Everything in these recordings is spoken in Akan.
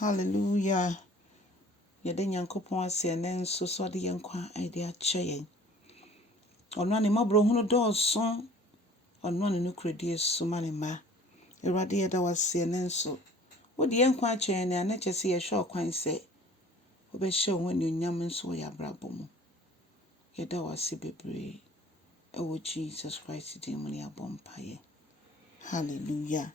Hallelujah. Yɛde Nyankopɔn ase ɛnnɛ nso so ɔde yɛn nkwa ɛde akyɛ yɛn. Ɔno a ne mmɔborɔ hunu dɔɔso. Ɔno a ne nokoredie so ma ne mma. Awurade yɛda wo ase ɛnnɛ nso. Wode yɛn nkwa akyɛ yɛn a na kyerɛ sɛ yɛhwɛ ɔkwan sɛ wobɛhyɛ wo ho anuonyam nso wɔ yɛn abrabɔ mu. Yɛda wo ase bebree. Ɛwɔ Jesus Christ din mu ne yɛabɔ mpaeɛ. Hallelujah.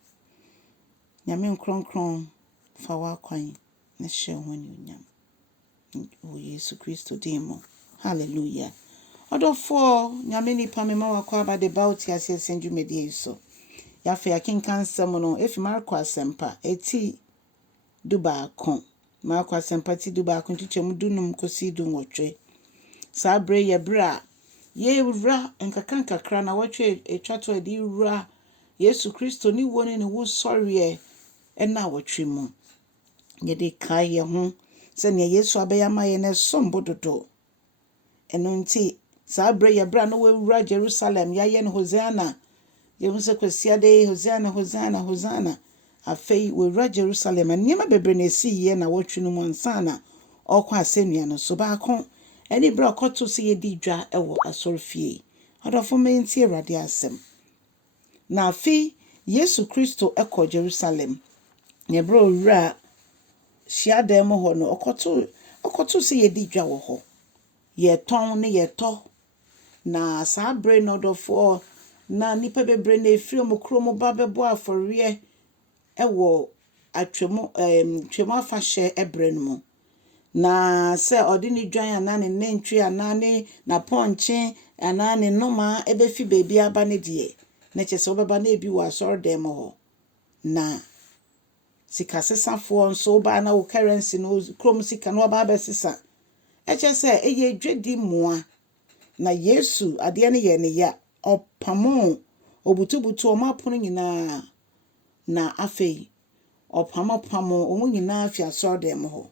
Nyame nkronkron fa w'akwan na hyɛ wo ho anuonyam. Wɔ Yesu Kristo din mu. Hallelujah. Ɔdɔfoɔ nyame nipa me ma wakɔ aba de ba wo te ase dwumadie so. Yɛafa yɛakenka nsɛm no efi Marko asɛmpa eti dubaako. Marko asɛmpa eti dubaako twitwam dunum kɔsi dunwɔtwe. Saa bere yɛ bere a yɛwura nkakra na wɔtwe etwa to adi wura Yesu Kristo ni wo ne ne wo sɔreɛ ɛna wɔtwe mu. Yɛde kae yɛn ho sɛnea Yesu abɛyɛ ama yɛn ɛsom bododo. Ɛno nti saa bere yɛ bere a na wɔawura Jerusalem yɛayɛ no Hosanna. Yɛhu sɛ kwasiade Hosanna. Afei wɔawura Jerusalem nneɛma bebree na esi yie na wɔtwe no mu ansana ɔkɔ asɛnnua no so baako. Ɛne bere a ɔkɔto sɛ yɛdi dwa ɛwɔ asɔrefie. Ɔdɔfo mɛnti Awurade asɛm. Na afei Yesu Kristo ɛkɔ Jerusalem. Yɛ bere owura hyiadan mu hɔ no ɔkɔto sɛ yɛdi dwa wɔ hɔ. Yɛtɔn ne yɛtɔ. Na saa bere no ɔdɔfoɔ na nipa bebree na efiri mu kurom ba bɛbɔ afɔreɛ ɛwɔ twam afahyɛ ɛbrɛ no mu. Na sɛ ɔde ne dwan anaa ne nantwie anaa ne napɔnkye anaa ne nnoma ɛbɛfi beebi aba ne deɛ na kyerɛ sɛ wobɛba na ebi wɔ asɔredan mu hɔ. Na sikasesafoɔ nso ba na wo currency no kurom sika no ɔba abɛsesa. Ɛkyerɛ sɛ ɛyɛ dwedi mmoa. Na Yesu adeɛ no yɛ ne ya ɔpamo obutubutu ɔmo apono nyinaa. Na afei ɔpamo ɔmo nyinaa fi asɔredan mu hɔ.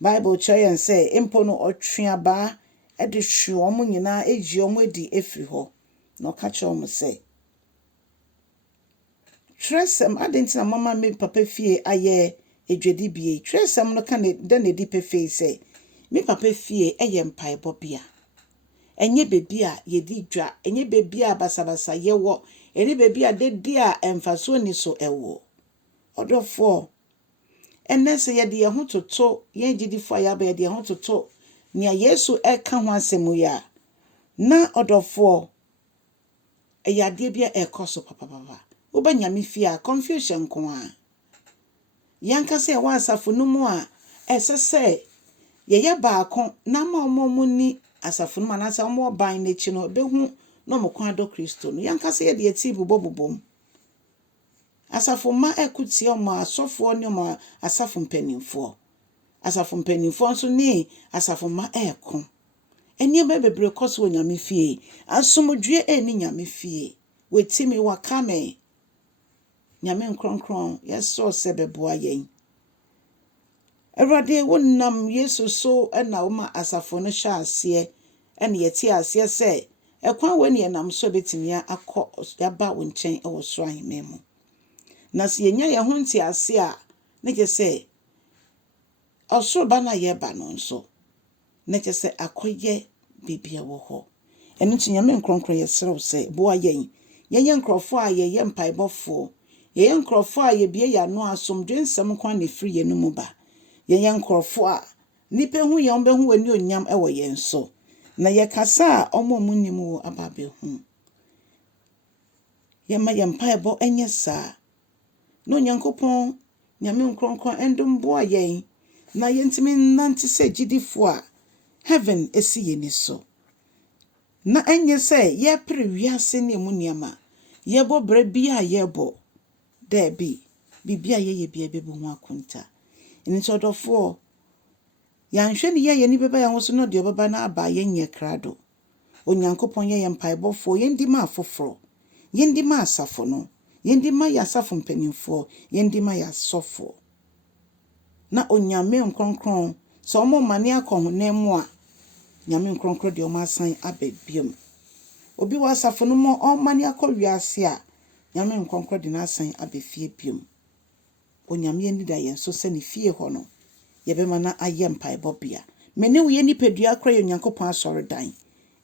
Bible kyerɛ yɛn sɛ mpo no ɔtwe abaa ɛde hwe ɔmo nyinaa egyi ɔmo adi efiri hɔ. Na ɔka kyerɛ ɔmo sɛ twerɛsɛm adentina mama me papa fie ayɛ edwedibie. Twerɛsɛm no ka ne da ne di pefee sɛ me papa fie ɛyɛ mpaebɔ bia. Ɛnyɛ bebi a yɛdi dwa, ɛnyɛ bebi a basabasa yɛwɔ, ɛne bebi a dedi a ɛmfaso ni so ɛwɔ. Ɔdɔfoɔ ɛnɛ sɛ yɛde yɛn ho toto yɛn gyidifo a yɛaba yɛde yɛn ho toto nea Yesu ɛka ho asɛm yi a na ɔdɔfoɔ ɛyɛ adeɛ bi a ɛkɔ so papapapa. Woba nyame fie a confusion nko a. Yanka sɛ ɛwɔ asafo no mu a ɛsɛ sɛ yɛyɛ baako na ma ɔmo ni asafo no ma na sɛ ɔmo ban n'akyi no behu na ɔmo kwan do Kristo no. Yanka sɛ yɛde eti bobom. Asafo ma ɛkutie ɔmo asɔfoɔ ne ɔmo asafo mpanimfoɔ. Asafo mpanimfoɔ nso ne asafo ma ɛko. Ɛnneɛma bebree kɔ so wɔ nyame fie. Asomdwie ɛni nyame fie. Wetimi wakame. Nyame nkronkron yɛsɔ sɛ bɛboa yɛn. Awurade wonam Yesu so ɛna woma asafo no hyɛ aseɛ ɛne yɛte aseɛ sɛ ɛkwan wɔ ne yɛnam so betimi akɔ yaba wo nkyɛn ɛwɔ soro ahemman mu. Na sɛ yɛnya yɛn ho nte ase a ne kyerɛ sɛ ɔsoro ba na yɛba no nso ne kyerɛ sɛ akɔyɛ bibia wɔ hɔ. Ɛno nti nyame nkronkron yɛsrɛw sɛ boa yɛn. Yɛyɛ nkrɔfo a yɛyɛ mpaebɔfo. Yɛyɛ nkrɔfo a yɛbie yɛano asomdwe nsɛm kwan ne firi yɛn mu ba. Yɛyɛ nkrɔfo a nipa hu yɛn bɛhu wani onyam ɛwɔ yɛn so. Na yɛkasa a ɔmo mu nim wɔ aba bɛhu. Yɛma yɛn mpaebɔ ɛnyɛ saa. No Nyankopɔn nyame nkronkron ɛndom boa yɛn. Na yɛntimi nante sɛ gyidifo a heaven esi yɛni so. Na ɛnyɛ sɛ yɛpere wiase ne mu nneɛma. Yɛbɔ bra bi a yɛbɔ. Dɛbi bibia yɛyɛ bia bɛbu ho akonta. Ɛno nti ɔdɔfoɔ yɛanhwɛ ne yɛyɛ ni bɛba yɛn ho so no de ɔbɛba na aba yɛnyɛ krado. Onyankopɔn yɛyɛ mpaebɔfoɔ yɛndi ma afoforo. Yɛndi ma asafo no. Yɛndi ma yɛasafo mpanimfoɔ. Yɛndi ma yɛasɔfoɔ. Na onyame nkronkron sɛ ɔmo mane akɔ honam mu a nyame nkronkron de ɔmo asan aba biom. Obi wɔ asafo no mu ɔmane akɔ wiase a nyame nkronkron de n'asan aba fie biom. onyame ani da yɛn so sɛ ne fie hɔ no yɛbɛma na ayɛ mpaebɔ bia mene wo yɛ nipadua kora yɛ Onyankopɔn asɔredan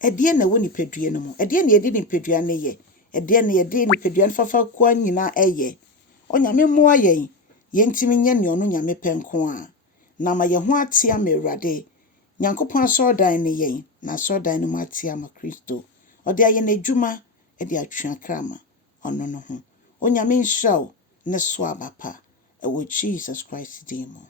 ɛdeɛ na wɔ nipadua no mu ɛdeɛ na yɛde nipadua no yɛ ɛdeɛ na yɛde nipadua no fafa koa nyina ɛyɛ onyame mmoa yɛn yɛntimi nyɛ ne ɔno nyame pɛ nko a na ma yɛn ho atea ma Awurade Nyankopɔn asɔredan ne yɛn na asɔredan no mu atea ma Kristo ɔde ayɛ n'adwuma ɛde atwea krama ɔno no ho onyame nhyira wo ne so aba pa ɛwɔ Jesus Christ din mu